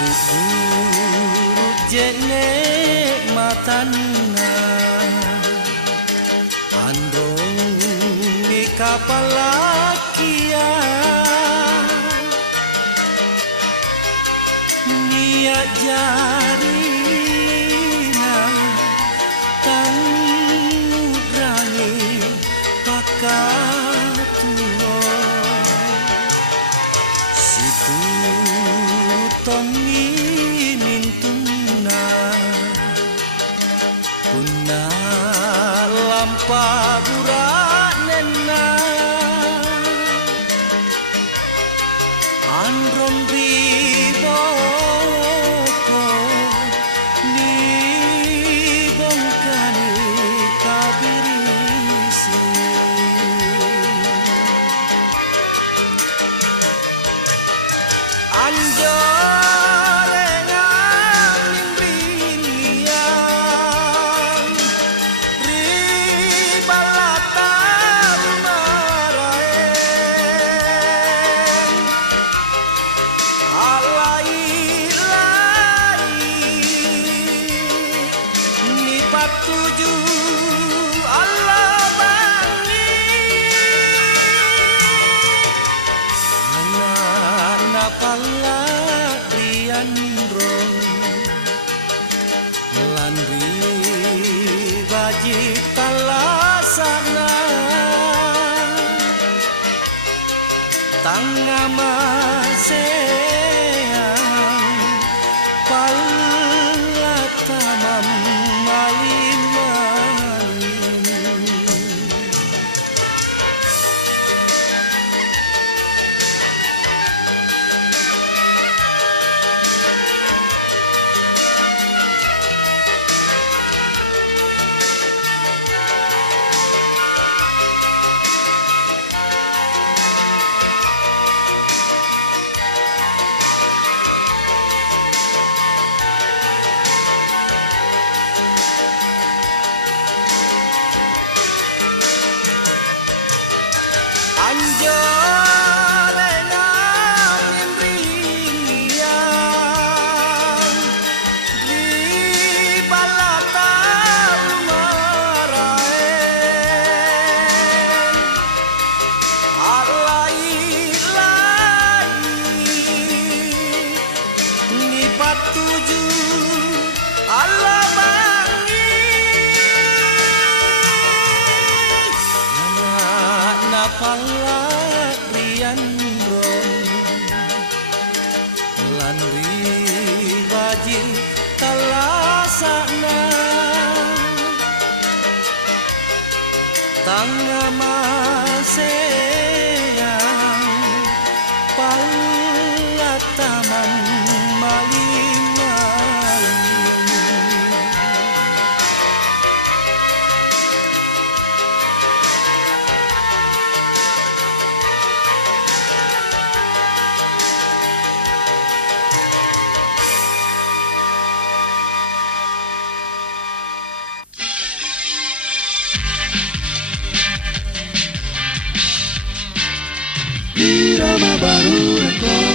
Tubuh jene matana andong ni kapalakia niat jarina tangudrani pakatuo situ toni mintuna punna lampa buranena andron riboko ni bongkani kabirisi anjo tuju Allah bangi anak pala riandro landri baji talasana tangama seang palatamam anjo tuju Allah bangi anak napala riandro landri baji talasana tangama seang palataman Irama baru rekor